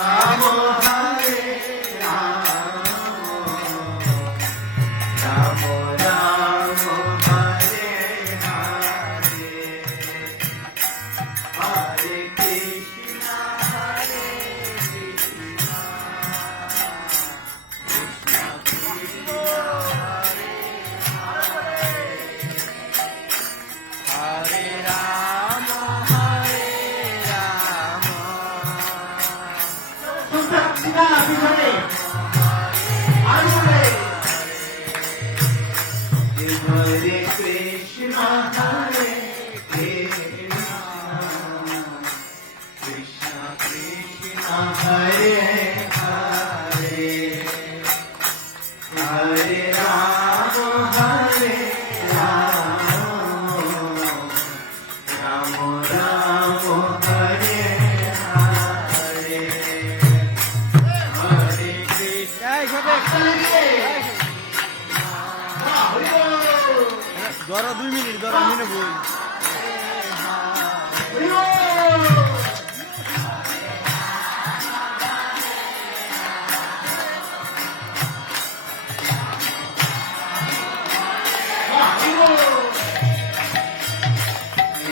রাম হরে রাম, রাম রাম হরে হরে, হরে কৃষ্ণ হরে কৃষ্ণ, কৃষ্ণ কৃষ্ণ হরে হরে, হরে রাম হরে Ram. Hare Krishna, Hare Krishna, Krishna Krishna, Hare Hare, Hare Rama, Hare Rama, Rama Rama, Hare Hare, Hare Krishna. ধরো 2 minute ধরো আমি নেব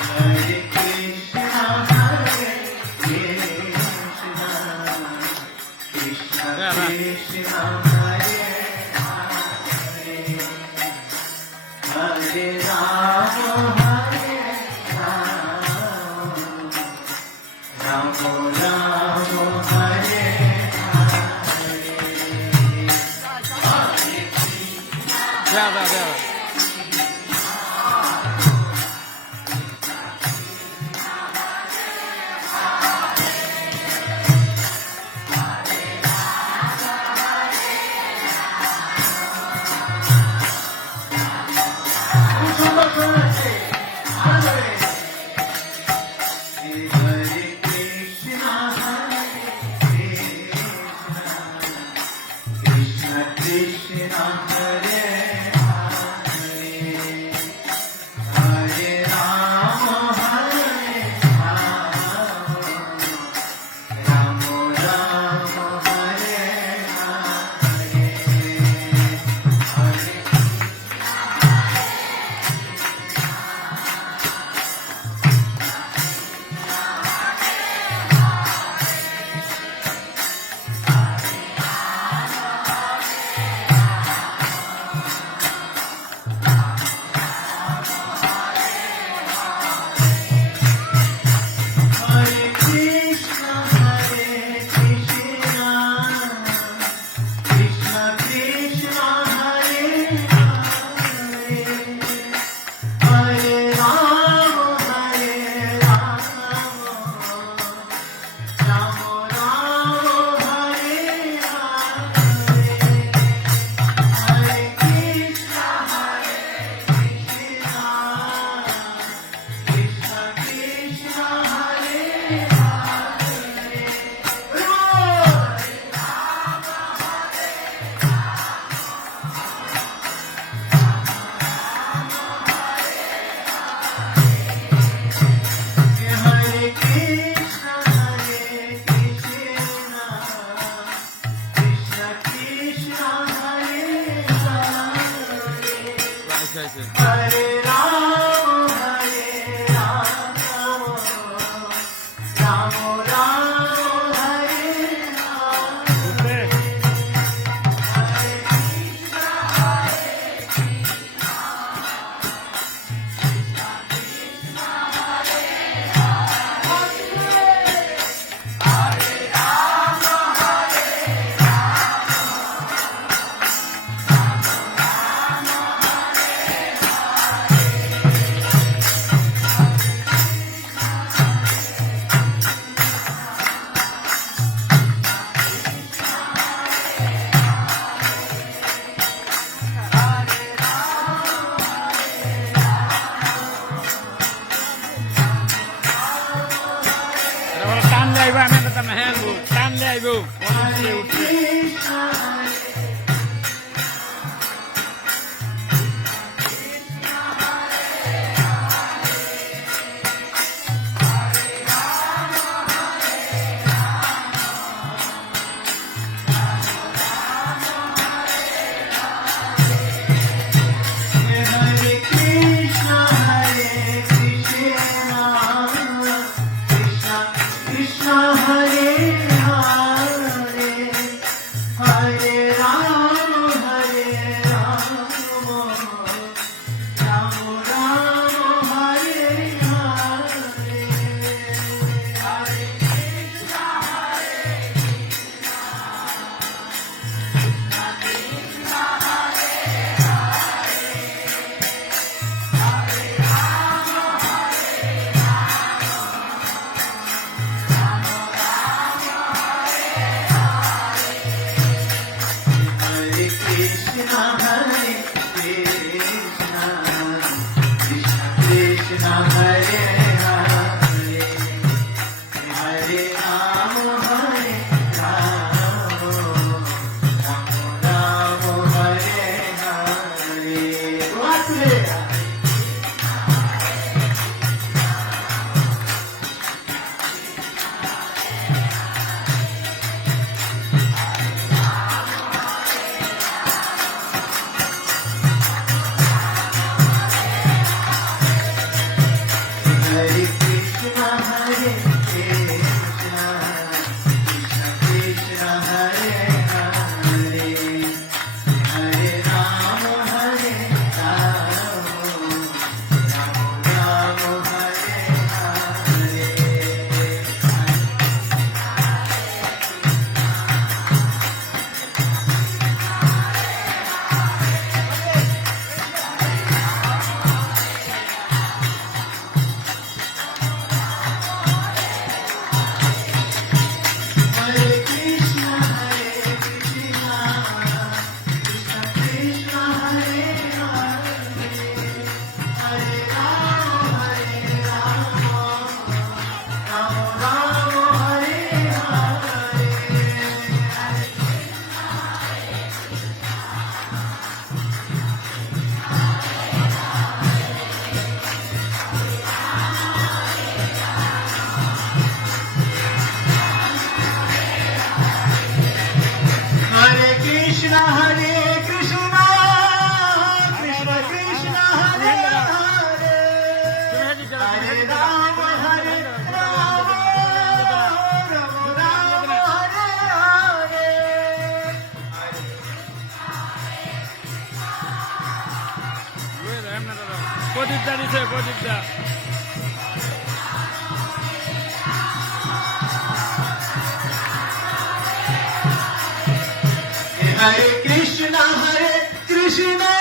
Hare Krishna, Hare Krishna, Krishna Krishna, Hare Hare, Hare Rama, Hare Rama, Rama Rama, Hare Hare. যা যা যা Hare Krishna, Hare Krishna, Krishna Krishna, Hare Hare, Hare Rama, Hare Rama, Rama Rama, Hare Hare, Hare Hare Krishna, Hare Krishna, Krishna Krishna, Hare Hare, Hare Rama, Hare Rama, Rama Rama, Hare Hare, Hare Krishna, Hare Krishna, Krishna Krishna, Hare Hare Krishna, Hare Krishna, Krishna Krishna, Hare Hare, আচ্ছা আচ্ছা Hare Rama, Hare Rama, Rama Rama, Hare Hare, টানলে আইব আমি তো না হ্যাঁ টানলে আইব উঠলে উঠলে Krishna, প্রদীপটা দিছে প্রদীপটা। Hare Krishna